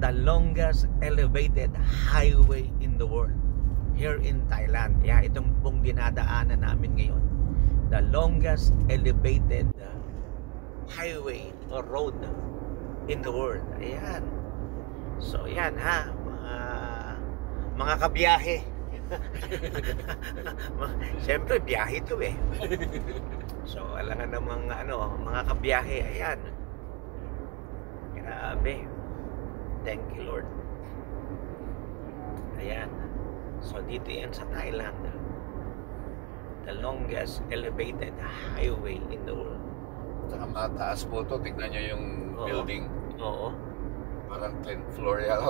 the longest elevated highway in the world here in Thailand. Yeah, itong pong dinadaanan namin ngayon, the longest elevated highway or road in the world. Ayan. So yan ha, mga kabiyahe. Siyempre biyahe to eh. So alangan namang mga kabiyahe. Ayan. Grabe. Thank you Lord. Ayan. So dito yan sa Thailand, the longest elevated highway in the world. Saka mataas po ito. Tignan nyo yung building. Oo. Parang 10th floor yan.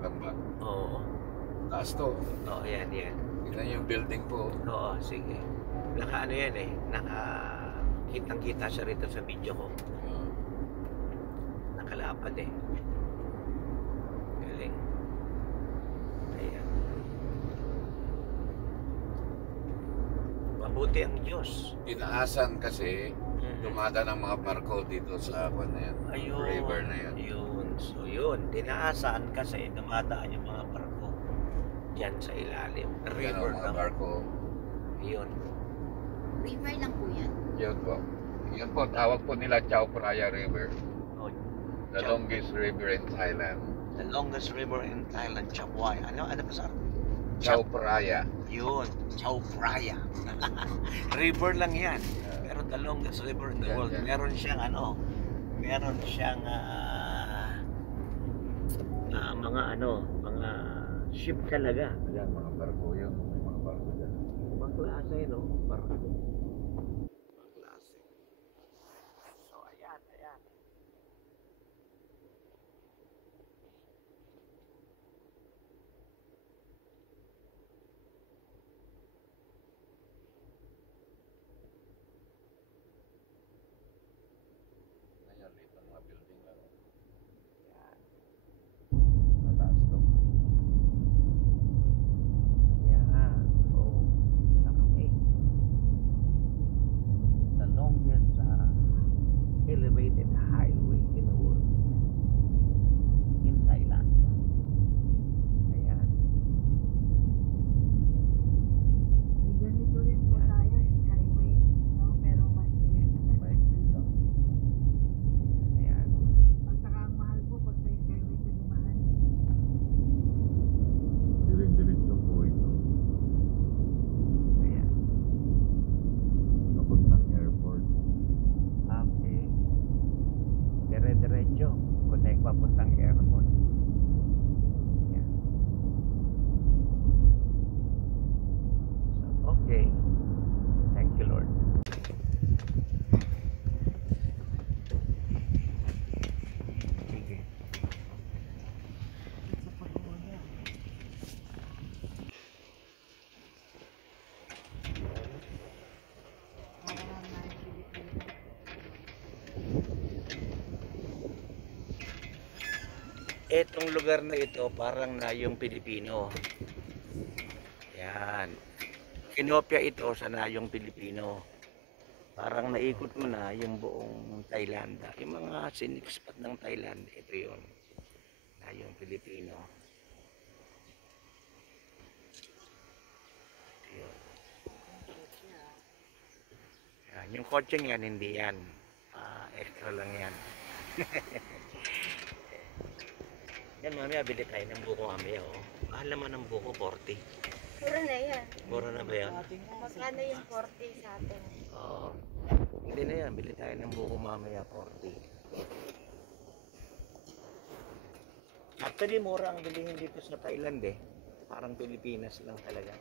Ilan ba? Oo. Taas to. Oo, yan. Tignan nyo yung building po. Oo, sige. Naka yan eh. Kitang-kita siya rito sa video ko. Nakalapad eh. Galing. Ayan. Mabuti ang Diyos. Tinaasan kasi dumada ng mga barko dito sa river na yan. So yun, tinaasan kasi dumadaan yung mga barko dyan sa ilalim. River Mga barko. Yun. River lang po yan. Yun po. Yun po, tawag po nila Chao Phraya River. The longest river in Thailand. The longest river in Thailand, Chao Phraya. Ano pa sir? Chao Phraya. Yun, Chao Phraya. River lang yan. Pero the longest river in the world. Meron siyang mga ship talaga. Yan, mga barko yun. May mga barko dyan. Mga klase, no? Barko. Mga klase. So, ayan. Ayan, dito ang mga building lang. Ayan. Mataas to. Yan. Oh, dito na kami. The longest elevated highway in the world. In Thailand. Ayan. May ganito rin po tayo, skyway, no? Pero Maikli lang. Ayan. pag saka ang mahal po pag sa skyway ka dumaan. Diretso po ito. Ayan. Papuntang airport. Okay. Dire-diretso. Connect papuntang airport. Ayan. So, okay. Thank you, Lord. Sige. Sa pagoda. Parang na yung Pilipinas. Etong lugar na ito parang na yung Pilipino. Yan. Kinopya ito sa Nayong Pilipino. Parang naikot mo na yung buong Thailand. Yung mga scenic spot ng Thailand, ito yun. Nayong Pilipino. Ito yun. Yan. Yung kotseng yan, hindi yan. Extra lang yan. Yan, mamaya bili tayo ng buko mamaya. Oh. Mahal naman ng buko, 40. Mura na yan. Mura na ba yan? Magkano yung 40 sa atin? Oo. Hindi na yan. Bili tayo ng buko mamaya, 40. Actually, mura ang bilihin dito sa Thailand eh. Parang Pilipinas lang talaga.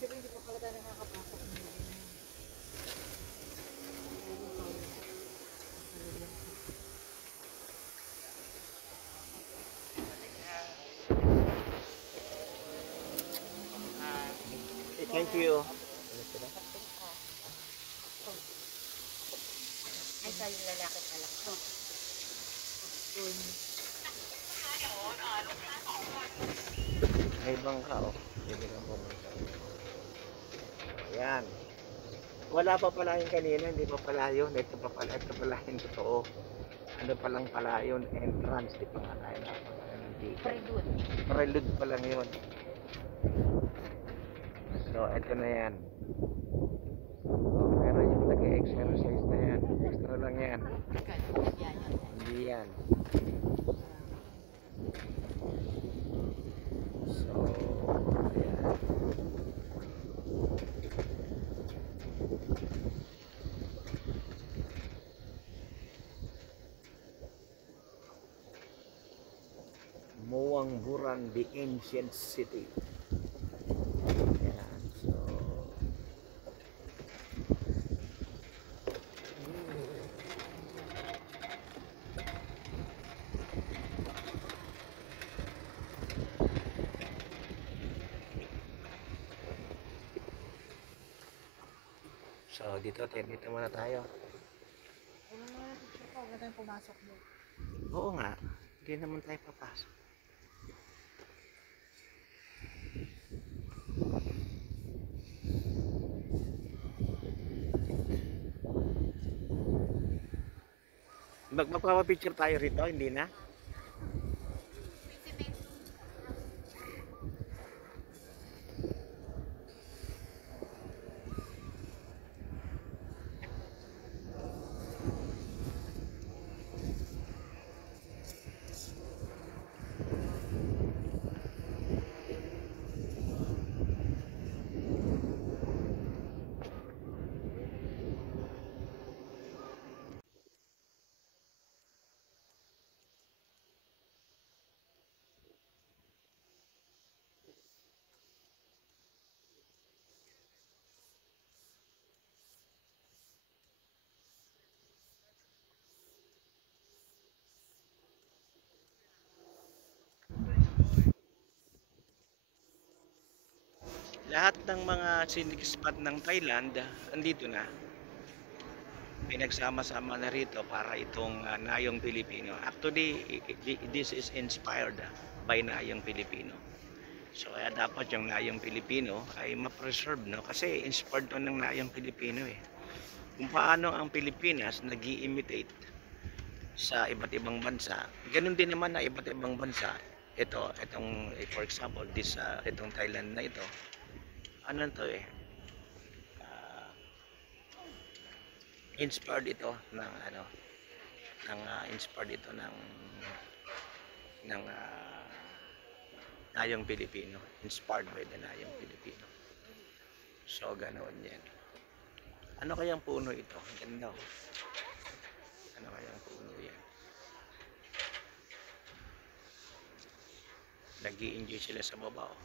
Ibig hindi pa talaga nakakapasok ng ganyan. Thank you. Ay, sa yung lalaki pala. Doon. May bangka, oh. Pwede kang pumunta. Ayan. Wala pa pala yung kanina, hindi pa pala yun. Ito pala yung totoo. Ano pa lang pala yun, entrance. Di pa nga tayo nakapagpapalitikan. Prelude. Prelude pa lang yun. So, ito na yan. Oh, pero yung nag-exercise na yan. Extra lang yan. Hindi yan. So, ayan. Muang Burang, the ancient city. Ayan, so dito muna tayo. Ano naman ang picture ko? Wala tayong pumasok doon. Oo nga, hindi naman tayo papasok. Magpapapicture tayo rito, hindi na? Lahat ng mga scenic spot ng Thailand, andito na. Pinagsama-sama na rito para itong Nayong Pilipino. Actually, this is inspired by Nayong Pilipino. So, kaya dapat yung Nayong Pilipino ay ma-preserve, no? Kasi inspired to ng Nayong Pilipino eh. Kung paano ang Pilipinas nag-i-imitate sa iba't ibang bansa, ganun din naman na iba't ibang bansa. Itong for example, itong Thailand na ito, ano to eh, inspired ito ng inspired ito ng Nayong Pilipino, inspired by the Nayong Pilipino. So ganoon yan. Ano kayang puno ito? Ganda. Ano kayang puno yan? Nag-i-enjoy sila sa baba, oh.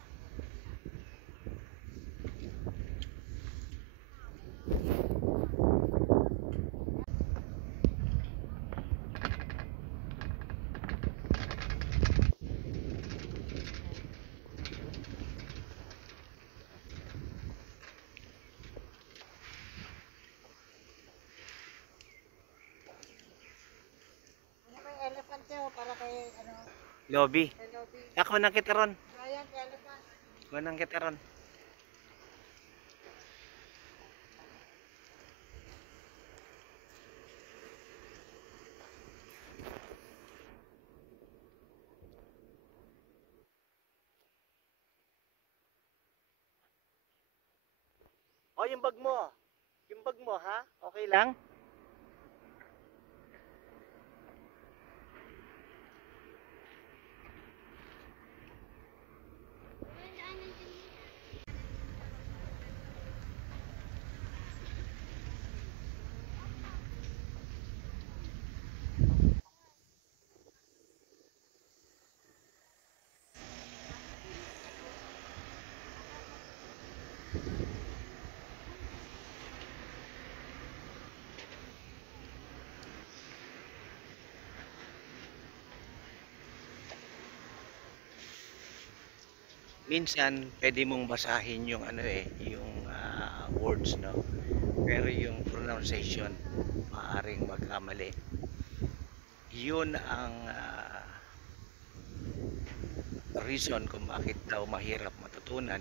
Elephant tayo para kay ano, Lobby. kay lobby. Ako nang kita ron. Ayan, elephant. Ako nang kita ron. Oh, yung bag mo. Yung bag mo, ha? Okay lang? Minsan pwede mong basahin yung yung words, no, pero yung pronunciation maaring magkamali. Yun ang reason kung bakit daw mahirap matutunan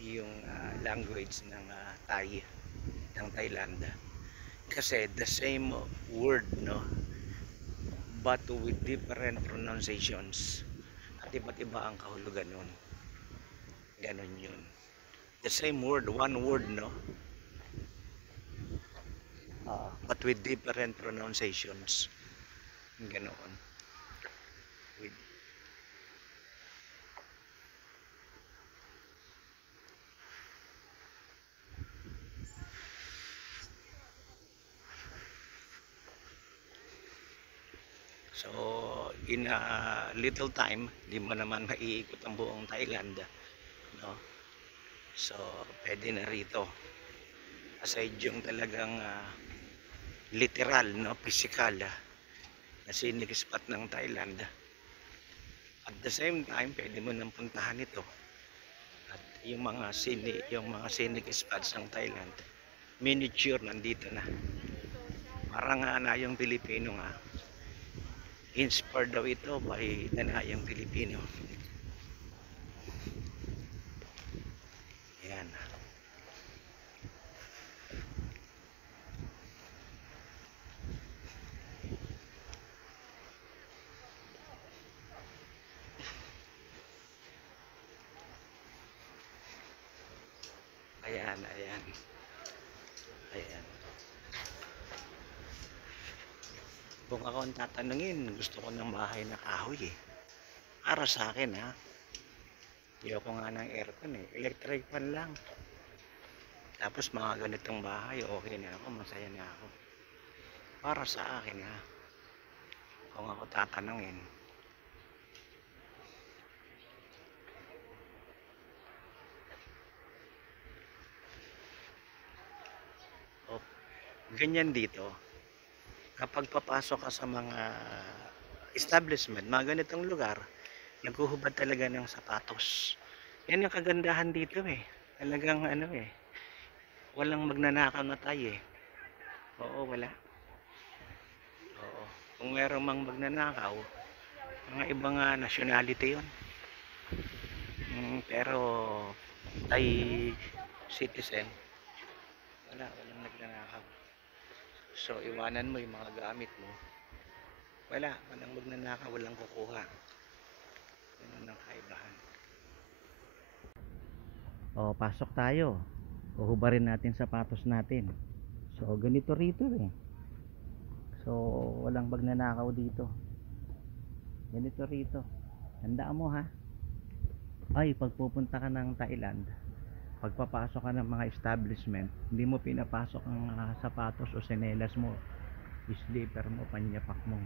yung language ng Thai, ng Thailand. Kasi the same word, no, but with different pronunciations, at iba't iba ang kahulugan nun. Ganon yun. The same word, one word, no, but with different pronunciations. Ganon. With So, in a little time, di mo naman maiikot ang buong Thailand, no? So, pwede na rito. Aside yung talagang literal, no, physical na scenic spot ng Thailand. At the same time, pwede mo nang puntahan ito. At yung mga scenic spots ng Thailand, miniature nandito na. Parang na yung Pilipino nga. Inspired daw ito by Danayang Pilipino. Ayan. Ayan, ayan. Ayan. Kung ako ang tatanungin, gusto ko ng bahay na kahoy eh. Para sa akin ha. Ayoko nga ng aircon eh. Electric fan lang. Tapos mga ganitong bahay, okay na ako, masaya na ako. Para sa akin ha. Kung ako tatanungin. Oh, ganyan dito. Kapag papasok ka sa mga establishment, mga ganitong lugar, naghuhubad talaga ng sapatos. Yan yung kagandahan dito eh. Talagang ano eh. Walang magnanakaw na tayo eh. Oo, wala. Oo. Kung merong mang magnanakaw, mga ibang nationality yun. Pero Thai citizen, walang nagnanakaw. So, iwanan mo yung mga gamit mo. Walang magnanakaw, walang kukuha. Ganun ang kaibahan. O, pasok tayo. Uhubarin natin sapatos natin. So, ganito rito eh. So, walang magnanakaw dito. Ganito rito. Tandaan mo ha. Ay, pagpupunta ka ng Thailand, pagpapasok ka ng mga establishment, hindi mo pinapasok ang sapatos o senelas mo, slipper mo, panyapak mo.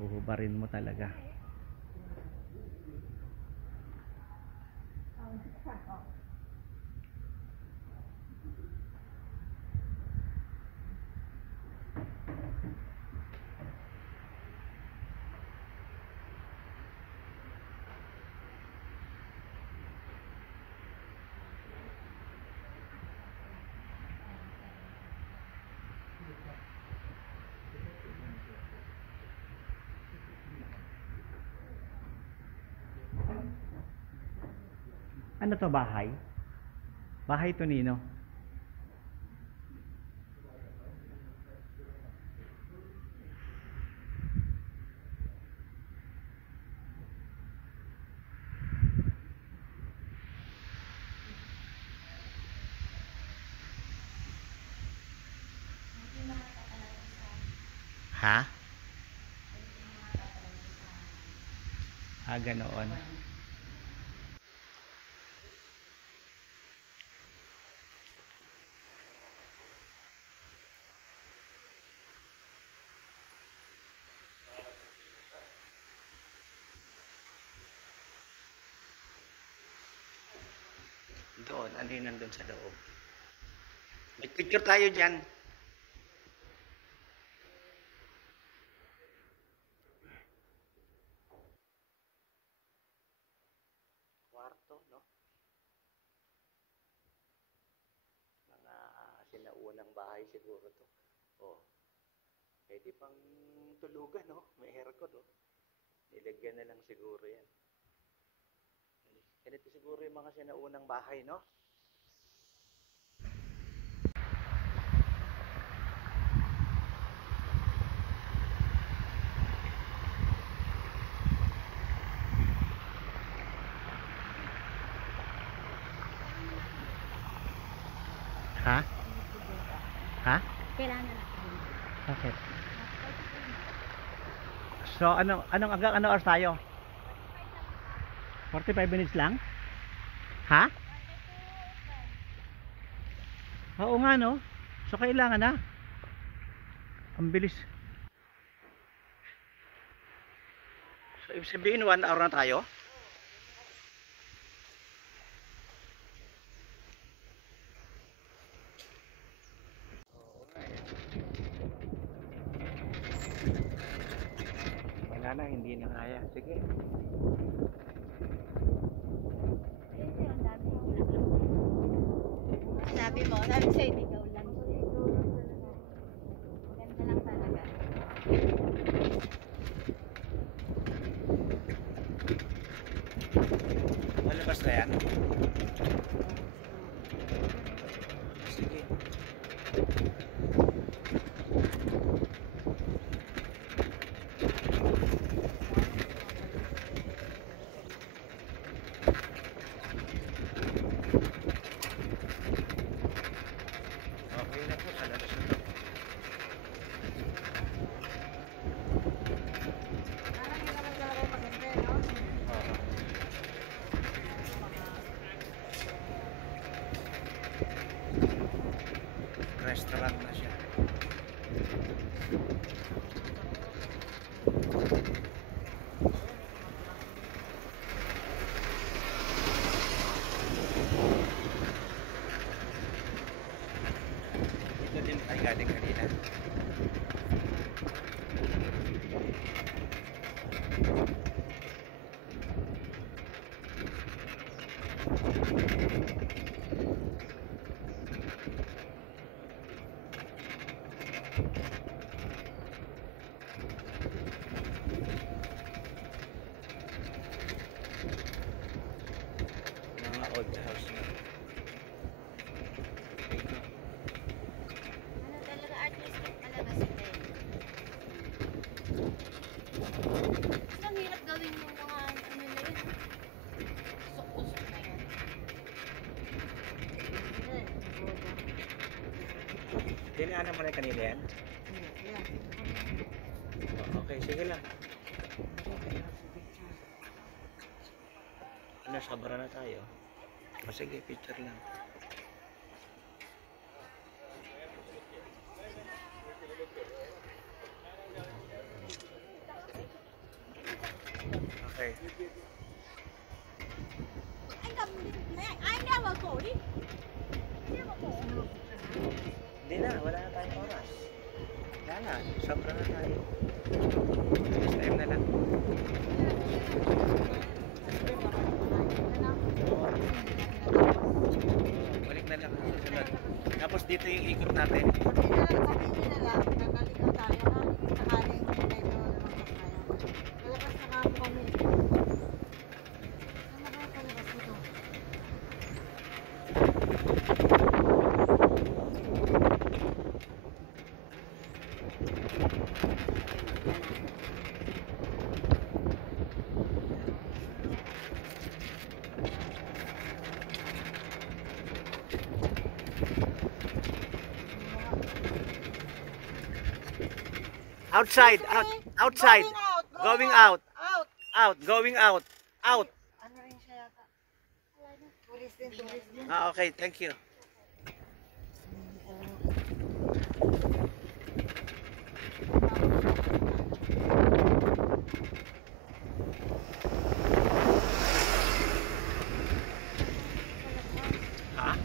Uhubarin mo talaga. Ano to, bahay? Bahay to, Nino? Ha? Ganoon. Doon, ano yun nandun sa loob? Mag-picture tayo dyan. Kwarto, no? Mga sinaunang bahay siguro to. Oh. Pwede pang tulugan, no? May aircon, no? Nilagyan na lang siguro yan. Ganito siguro yung mga sinaunang bahay, no? Ha? Ha? Kailangan natin. Bakit? So, ano oras tayo? 45 minutes lang? Ha? Oo nga, no? So, kailangan na. Ang bilis. So, ibig sabihin, 1 hour na tayo? Wala na, hindi na kaya. Sige. Sabi mo, sabi sa'yo, hindi ka ulan. Ganda lang talaga. Malabas na yan? Sige. Okay na po, sa labas na to. Parang yun naman talaga yung maganda, no? Restaurant na siya. Dito din tayo galing kanina. Mga old house na. Ito. Ano talaga, artistic talaga sila eh. Mas ang hirap gawin yung mga ano na yun. Usok-usok na yun. Dinaanan mo na kanina yan? Okay, sige lang. Ano, sabara na tayo? O sige, picture lang. Okay. Hindi na, wala na tayong oras. Wala na, sobra na tayo. Next time na lang. Balik na lang sa susunod. Tapos dito yung ikot natin. Sabihin nila, nakaligaw tayo, ha? Sakaling medyo lumabas tayo. Lalabas na kami kami. Ano ba yung palabas nito? Outside, outside. Going out. Out! Out, going out. Out. Ano rin siya yata? Tourist din. Ah, okay, thank you. Ha?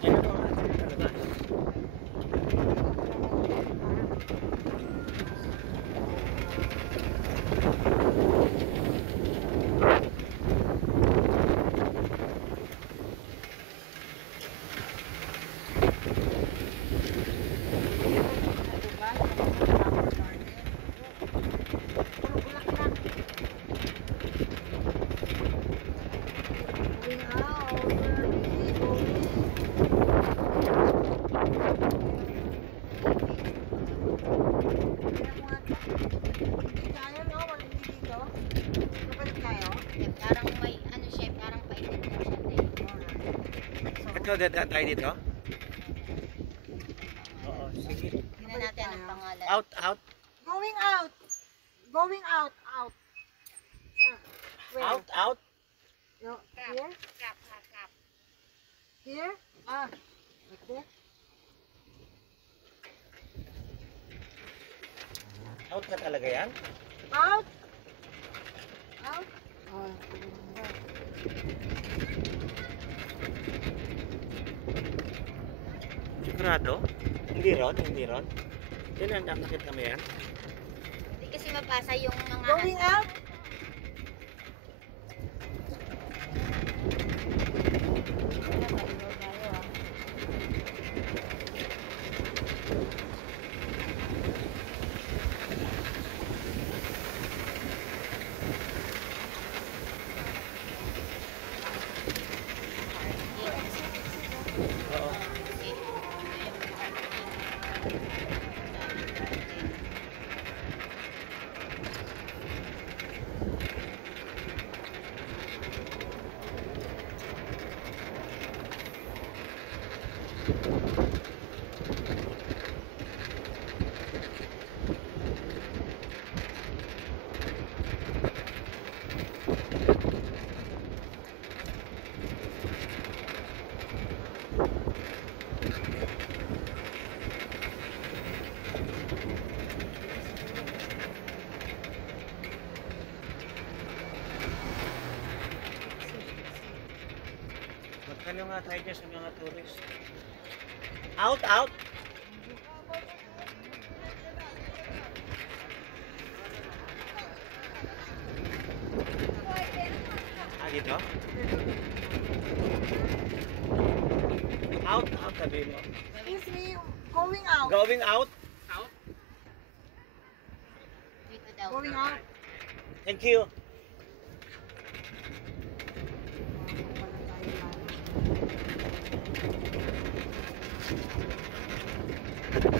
Yan ang mga talagas. dadaan tayo dito? Oo, sige. Tingnan natin ang pangalan. Out, out, Going out. Going out. Out. Where? out, out. No, here? Here? Ah. Like that? Out na talaga yan? Out. Out. Oh, Sigurado? Hindi ron, hindi ron. Yan ang nakita mo yan? Hindi kasi mabasa yung mga... going out. Oo. Magkano nga tayo dyan sa mga tourist? Out, out! Ah, dito? Out, out sabi mo. Excuse me. Going out. Going out? Dito daw. Going out. Thank you.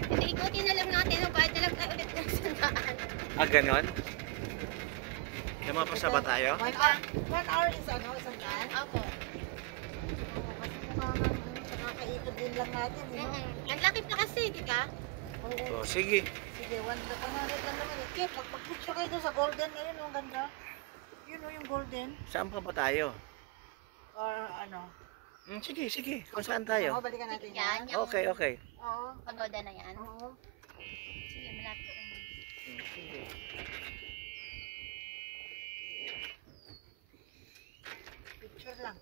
Hindi, ikutin na lang natin. Bayad na lang tayo ulit ng sandaan. Ah, ganon? Lumapasa ba tayo? 1 hour is ano, isang daan? Opo. Kasi mukha nga, nakakaikot din lang natin. Ang laki pa kasi, di ba? Oo. Oh, sige. Sige, 100 lang naman. Kip, mag-picture kayo doon sa golden ngayon, ang ganda. Yun o yung golden. Saan pa ba tayo? Or ano. Sige, sige. Kung saan tayo? Oo, balikan natin Yan, yan. yung Okay, okay. Oo. pagoda na yan. Oo. Sige, malapit na. Sige. Picture lang.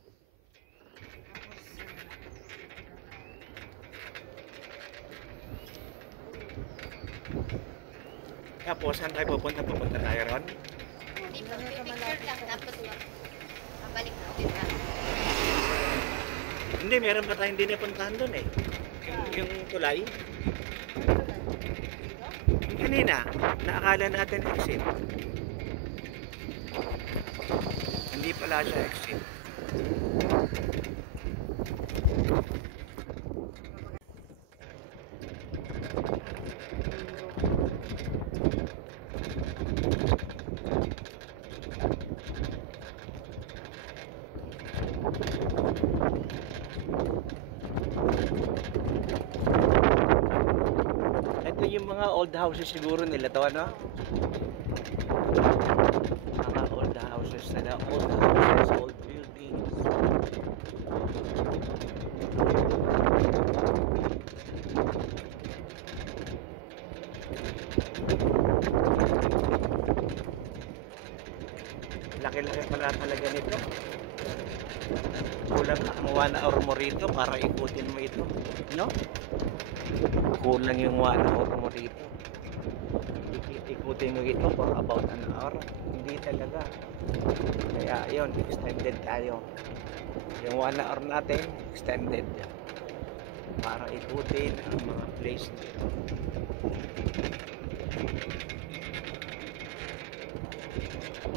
Tapos, saan tayo pupunta? Pupunta tayo ron? Hindi po, picture lang. Tapos, mabalik na ulit tayo. Hindi, meron pa tayong hindi napuntahan doon eh. Yung tulay. Yung kanina, naakala natin exit. Hindi pala siya exit. Ito yung mga old houses siguro nila to, ano? Mga old houses nila, old houses, old buildings. Laki-laki pala talaga nito. Kulang ang 1 hour mo rito para ikutin mo ito, no? Kulang yung 1 hour mo rito. Ikutin mo ito for about an hour. Hindi talaga. Kaya yun, extended tayo. Yung 1 hour natin, extended. Para ikutin ang mga place dito.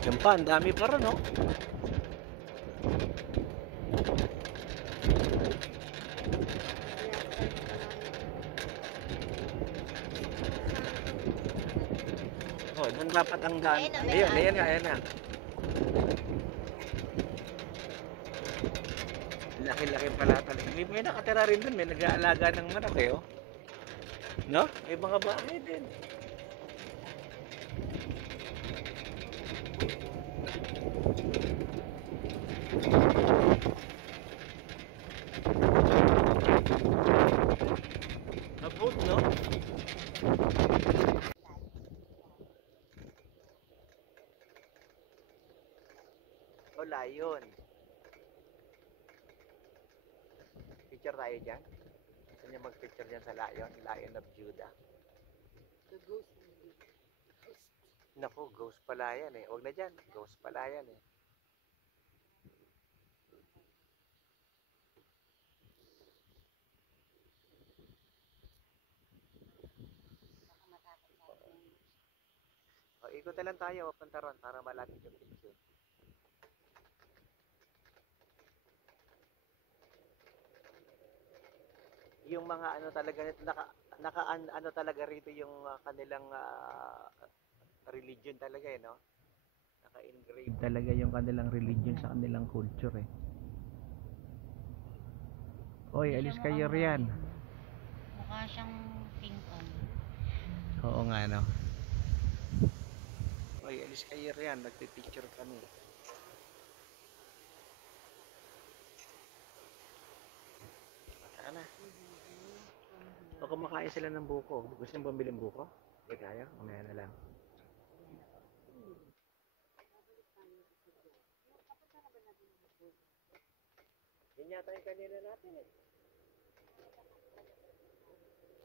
Yan pa, ang dami pa rin, no? Oh, doon dapat ang daan. Ayun, ayun na, ayun na. Laki-laki pala talaga. May nakatira rin dun, may nag-aalaga ng manok eh, oh. No? May mga bahay din. Abot, no? O, lion. Picture tayo dyan. Gusto niyo mag-picture dyan sa lion? Lion of Judah. The ghost movie. Naku, ghost pala yan eh. Huwag na dyan. Ghost pala yan eh. Baka matakot sa akin. O, ikot na lang tayo. Papunta ron para malapit yung picture. Yung mga ano talaga ano talaga rito yung kanilang religion talaga eh, no? Naka-engrave talaga yung kanilang religion sa kanilang culture eh. Oy, alis kayo riyan. Mukha siyang King Kong. Oo nga, no? Oy, alis kayo riyan. Nagpipicture kami. Sana. O kumakain sila ng buko. Gusto nyo bumili ng buko? Hindi kaya? Mamaya na lang. Yun yata yung kanina natin eh.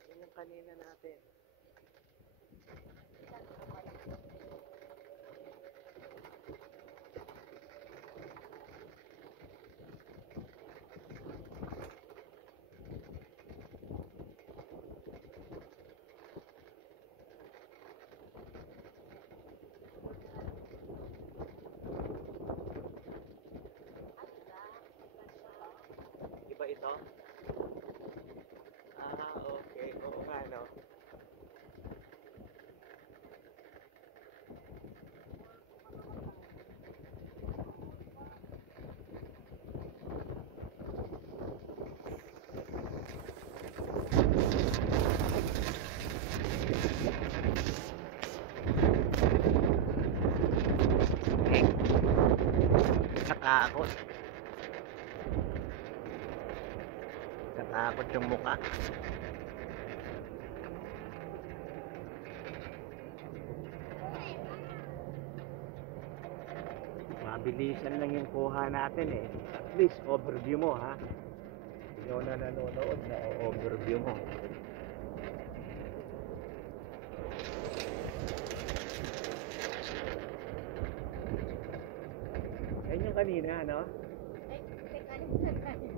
Yun yung kanina natin. Iba ito? Ah, okay. Oo nga, no? Nakatakot. Nakatakot yung mukha. Mabilisan lang yung kuha natin eh. At least overview mo ha. Ikaw na nanonood na overview mo. Ayun yung kanina, no? Ay, teka lang na tayo.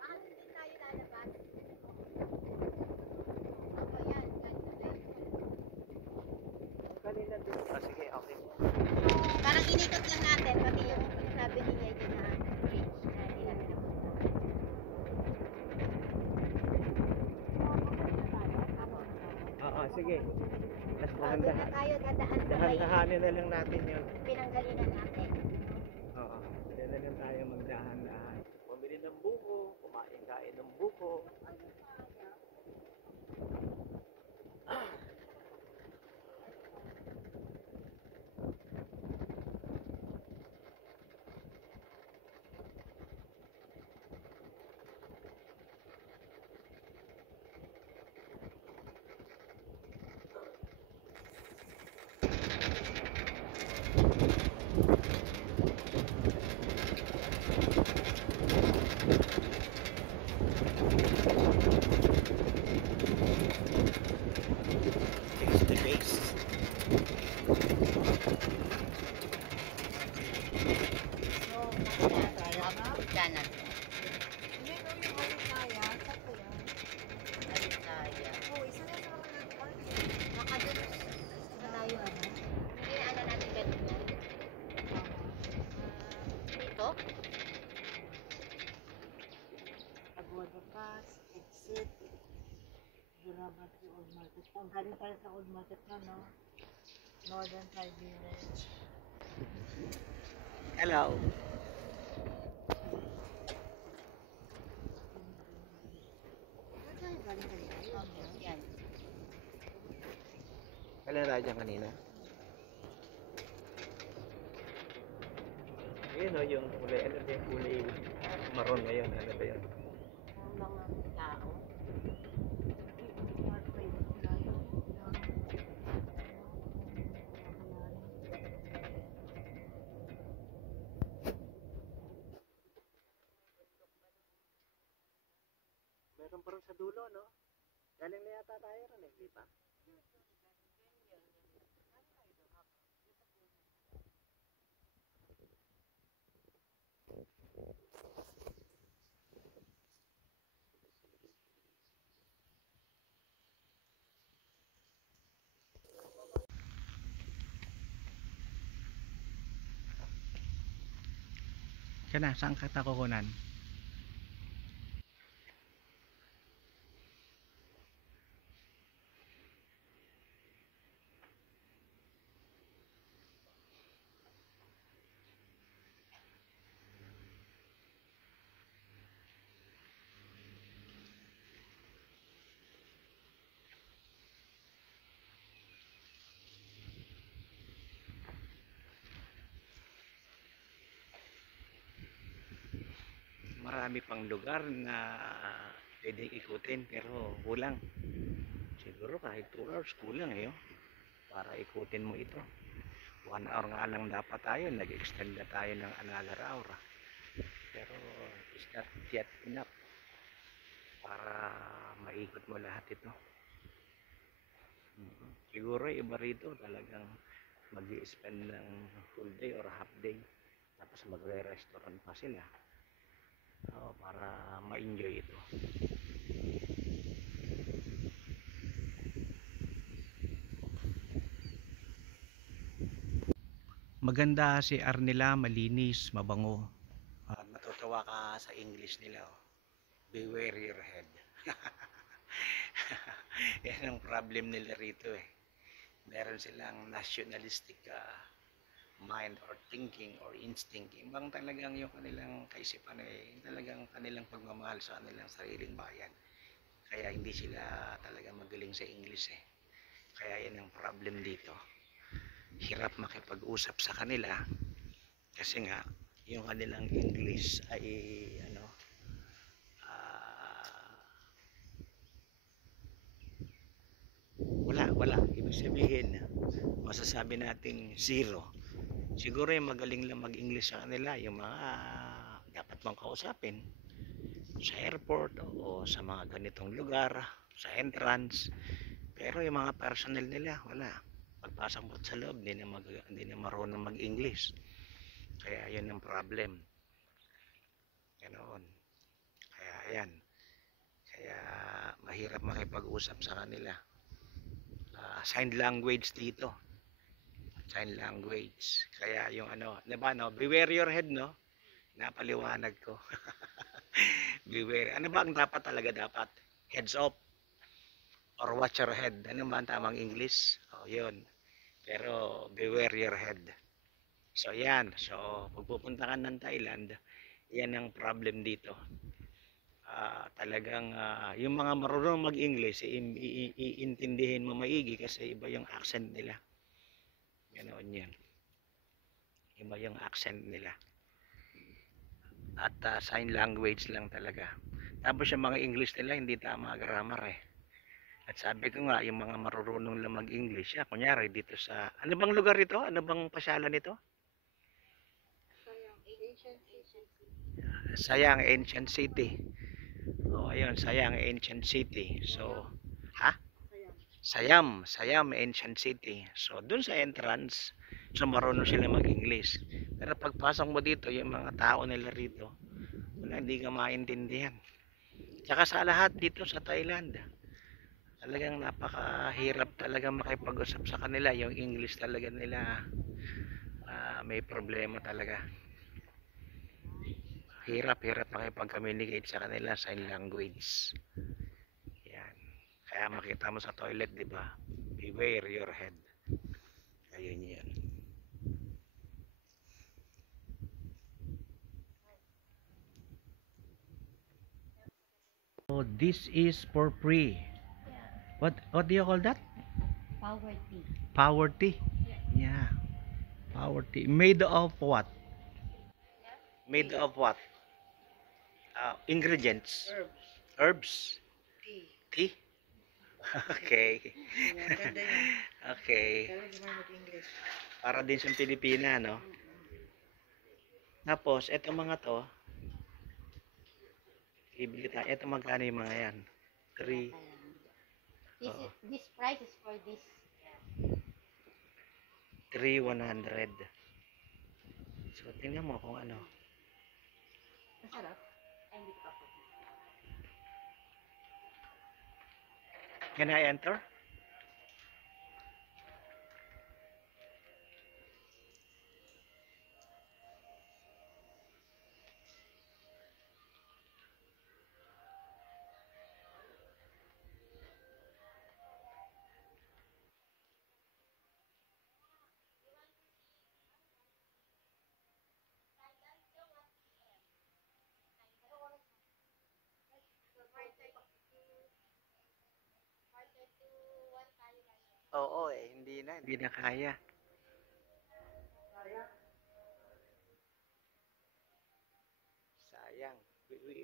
Bakit hindi tayo lalabas? Ako yan, Kanina din. Ah, sige, okay. parang inikot lang natin, pati yung sinasabi ni Yaya na bridge na nilalabas. Oo, sige. Mas Doon na dahan-dahan. tayo dadaan sa may Dahan-dahanin na lang natin yun. pinanggalingan natin. Oo. Diyan na lang tayo magdahan-dahan. Pumili ng buko, kumain-kain ng buko. Face to face. So, nakita tayo na? Danan. Hindi ko yung Alikaya. Saan ko yan? Alikaya. Oo, isa na sa mga nag-park. Baka dun sa tayo ano. Hindi na ano natin ganito. Dito? Aguada Pass, exit. Durabati Old Market. Kung galing tayo sa Old Market na, no? Northern Thai Village. Hello. Saan galing kanina? Yan. Kailan tayo dyan kanina? Ayun o, yung kulay, ano ba yung kulay maroon ngayon, ano ba yun? Ang mga tao. Meron pa rin sa dulo, no? Galing na yata tayo rin eh, di ba? Siya na, saan kita kukunan? Marami pang lugar na pwedeng ikutin pero kulang. Siguro kahit 2 hours kulang eh. Oh. Para ikutin mo ito. 1 hour nga lang dapat tayo. Nag-extend na tayo ng another hour. Pero it's not yet enough para maikot mo lahat ito. Siguro iba rito talagang mag-i-spend ng full day or half day. Tapos magre-restaurant pa sila. Para ma-enjoy ito. Maganda si nila, malinis, mabango. At matutuwa ka sa English nila. Oh. Beware your head. Yan ang problem nila rito eh. Meron silang nationalistic mind or thinking or instinct. Ibang talagang yung kanilang kaisipan eh, talagang kanilang pagmamahal sa kanilang sariling bayan. Kaya hindi sila talaga magaling sa English eh. Kaya yan ang problem dito. Hirap makipag-usap sa kanila kasi nga yung kanilang English ay ano wala ibig sabihin masasabi natin zero. Siguro yung magaling lang mag-English sa kanila yung mga dapat mong kausapin sa airport o sa mga ganitong lugar, sa entrance. Pero yung mga personnel nila wala. Pagpasok mo sa loob, hindi na marunong mag-English. Kaya yun ang problem. Ganoon. Kaya yan. Kaya mahirap makipag-usap sa kanila. Sign language dito. Sign language. Kaya yung ano, diba no? Beware your head, no? Napaliwanag ko. Beware. Ano ba ang dapat talaga dapat? Heads up. Or watch your head. Ano ba ang tamang English? Oh, yun. Pero beware your head. So yan. So pag pupunta ka ng Thailand, yan ang problem dito. Talagang yung mga marunong mag-English, iintindihin mo maigi kasi iba yung accent nila. Ganoon yan. Iba yung accent nila. At sign language lang talaga. Tapos yung mga English nila, hindi tama grammar eh. At sabi ko nga, yung mga marunong lang mag-English, kunyari dito sa, ano bang lugar ito? Ano bang pasyalan ito? Sayang Ancient City. Ayun, Sayang Ancient City. So, Sayam Ancient City. So, dun sa entrance, so marunong sila mag-English. Pero pagpasok mo dito, yung mga tao nila rito, wala, hindi ka maintindihan. Tsaka sa lahat dito sa Thailand, talagang napakahirap talaga makipag-usap sa kanila. Yung English talaga nila, may problema talaga. Hirap makipag-communicate sa kanila, sign language. Yan. Kaya makita mo sa toilet, di ba? Beware your head. Ayun yan. Oh, this is for free. Yeah. What do you call that? Power tea. Power tea. Yeah. Power tea. Made of what? Made of what? Ingredients. Herbs. Herbs. Tea. Tea. Okay. Yan, ganda yan. Okay. Kaya di mo mag-English. Para din sa Pilipina, no? Tapos, eto mga to, ibili tayo. Eto magkano yung mga yan? 3. Oo. This price is for this. 3,100. So, tingnan mo kung ano. Masarap. Ay, hindi ko pa po. Can I enter? Oo, hindi na kaya. Sayang.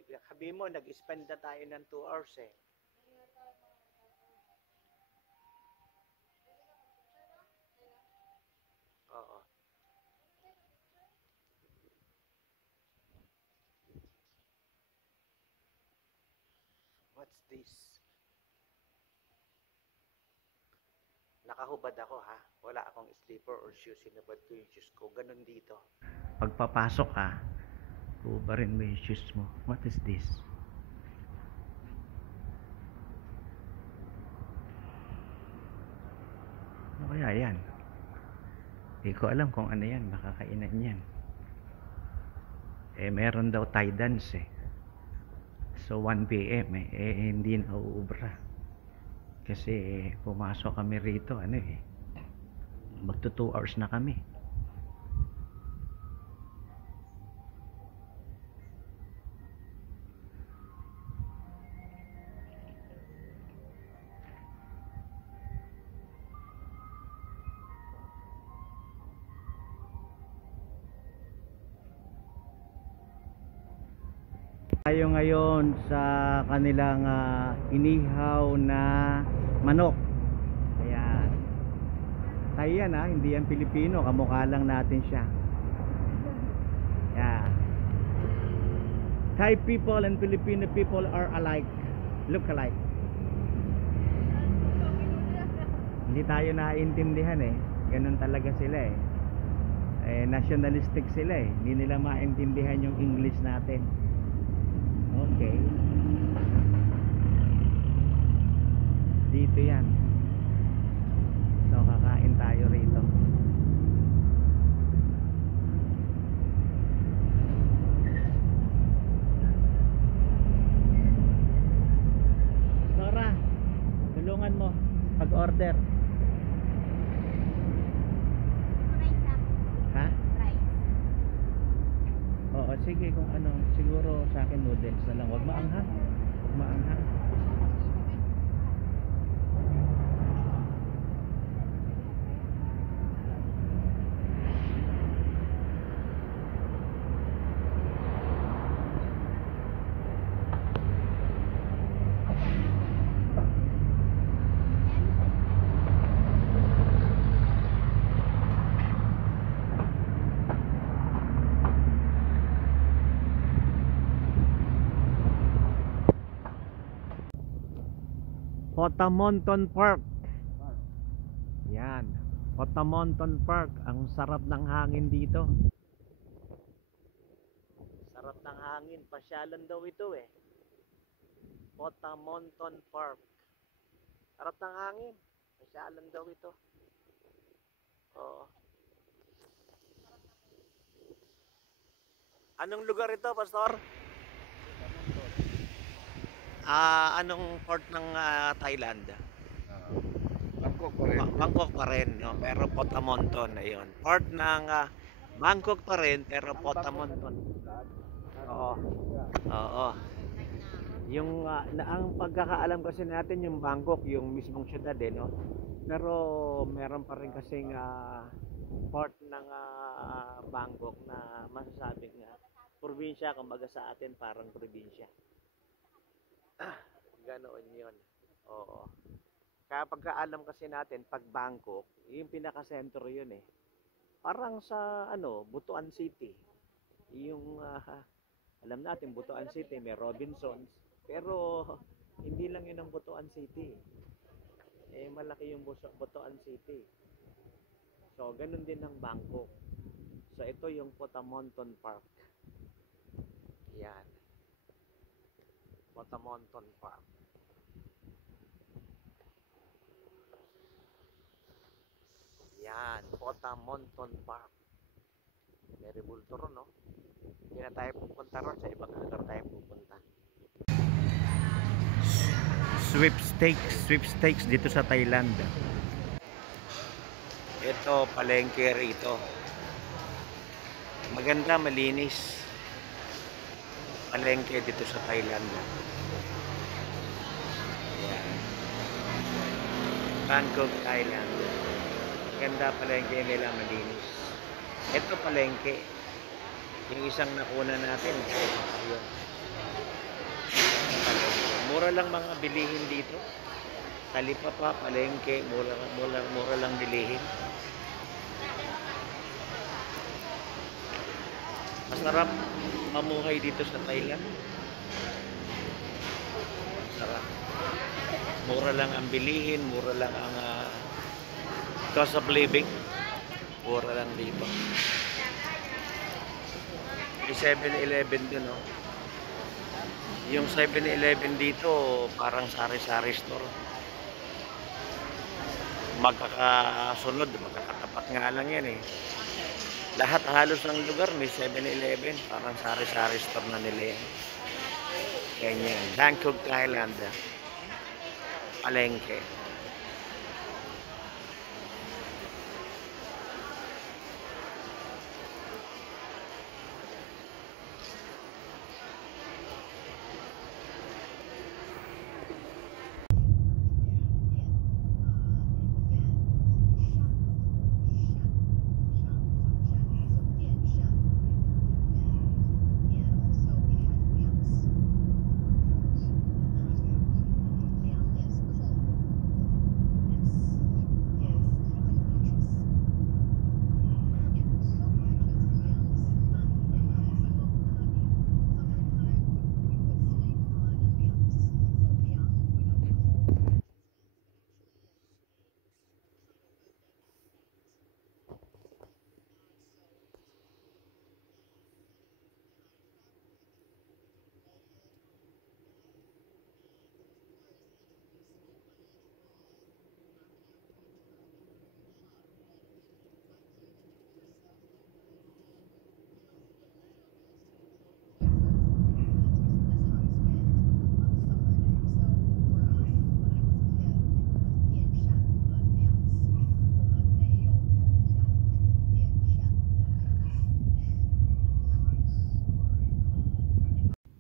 Sabi mo, nag-spend na tayo ng 2 hours eh. Oo. What's this? Nakahubad ako ha. Wala akong slipper or shoes. Sinabad ko yung shoes ko. Ganun dito. Pagpapasok ha, hubarin mo yung shoes mo. What is this? Ano kaya yan? Hindi ko alam kung ano yan. Baka kainan yan. Eh, meron daw Thai dance eh. So, 1 p.m. Hindi na uubra. Kasi pumasok kami rito, magto 2 hours na kami. Tayo ngayon sa kanilang inihaw na manok. Ayan. Tayo yan hindi yan Pilipino. Kamukha lang natin siya. Yeah. Thai people and Filipino people are alike. Look alike. Hindi tayo naiintindihan Ganun talaga sila nationalistic sila Hindi nila maintindihan yung English natin. Okay. Dito yan. So kakain tayo rito. Nora, tulungan mo pag-order. Price up. Ha? Price. Oo, sige kung ano. Siguro sa akin noodles na lang. Huwag maanghang. Huwag maanghang. Potamonton Park. Yan. Potamonton Park. Ang sarap ng hangin dito. Sarap ng hangin. Pasyalan daw ito Potamonton Park. Sarap ng hangin. Pasyalan daw ito. Oo. Anong lugar ito, Pastor? Anong port ng Thailand? Bangkok pa rin. Bangkok pa rin, no? Pero Potamonton, ayun. Port ng Bangkok pa rin, pero Potamonton. Oo. Oo. Yung ang pagkakaalam kasi natin yung Bangkok, yung mismong syudad no. Pero meron pa rin kasing part ng Bangkok na masasabing probinsya, kumbaga sa atin parang probinsya. Ganoon 'yon. Oo. Kaya pagkaalam kasi natin pag Bangkok, yung pinaka-sentro 'yun eh. Parang sa Butuan City. Yung alam natin Butuan City may Robinsons, pero hindi lang 'yun ang Butuan City. Malaki yung Butuan City. So ganun din ang Bangkok. So ito yung Potamonton Park. Yan. Potamonton Park. Yan, Potamonton Park. Very bulto ron, no? Hindi na tayo pupunta ron, sa ibang lugar tayo pupunta. Sweepstakes dito sa Thailand. Ito, palengke rito. Maganda, malinis. Palengke dito sa Thailand. Yan. Bangkok, Thailand. Maganda palengke nila, malinis. Ito palengke. Yung isang nakuna natin. Yun. Mura lang mga bilihin dito. Talipapa, palengke, mura lang bilihin. Masarap mamuhay dito sa Thailand. Masarap. Mura lang ang bilihin, mura lang ang cost of living. Mura lang dito. May 7-Eleven dun, no? Yung 7-Eleven dito, parang sari-sari store. Magkakasunod, magkakatapat nga lang yan eh. Lahat halos ng lugar may 7-Eleven, parang sari-sari store na nila yan. Ganyan. Bangkok, Thailand. Palengke.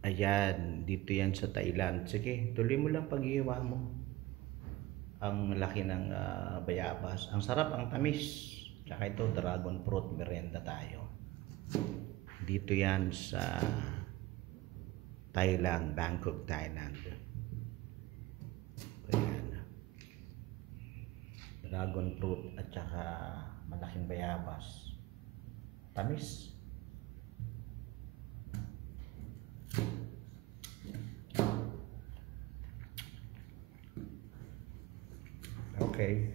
Ayan, dito yan sa Thailand. Sige, tuloy mo lang pag-iiwa mo. Ang laki ng bayabas. Ang sarap, ang tamis. Tsaka ito, dragon fruit, merienda tayo. Dito yan sa Thailand, Bangkok, Thailand. Ayan. Dragon fruit at tsaka malaking bayabas. Tamis. Okay.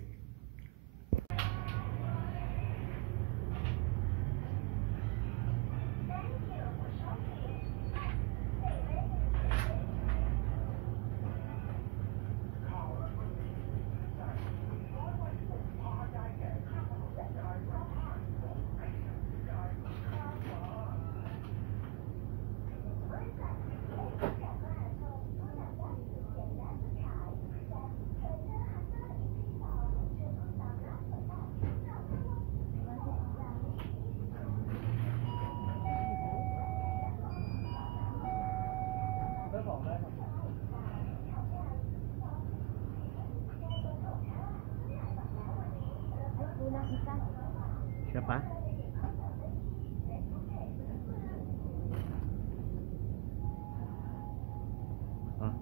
Siya pa? Oh.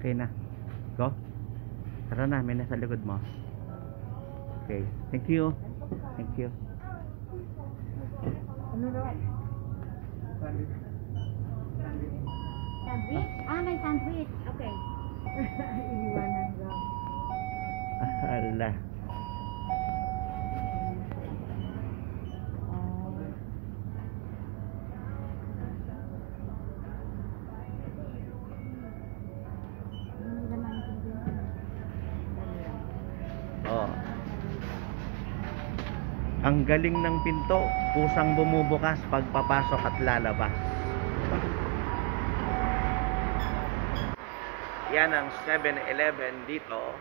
Okay na. Go. Tara na, may nasa likod mo. Okay. Thank you. Thank you. Ano daw? Sandwich? Ah, may sandwich. Okay. Iniwanan daw. Ala. Oh. Ang galing ng pinto, kusang bumubukas pagpapasok at lalabas. Yan ang 7-Eleven dito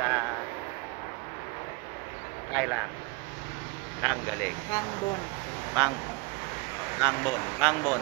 sa Thailand. Ang galing. Kangbon. Kangbon.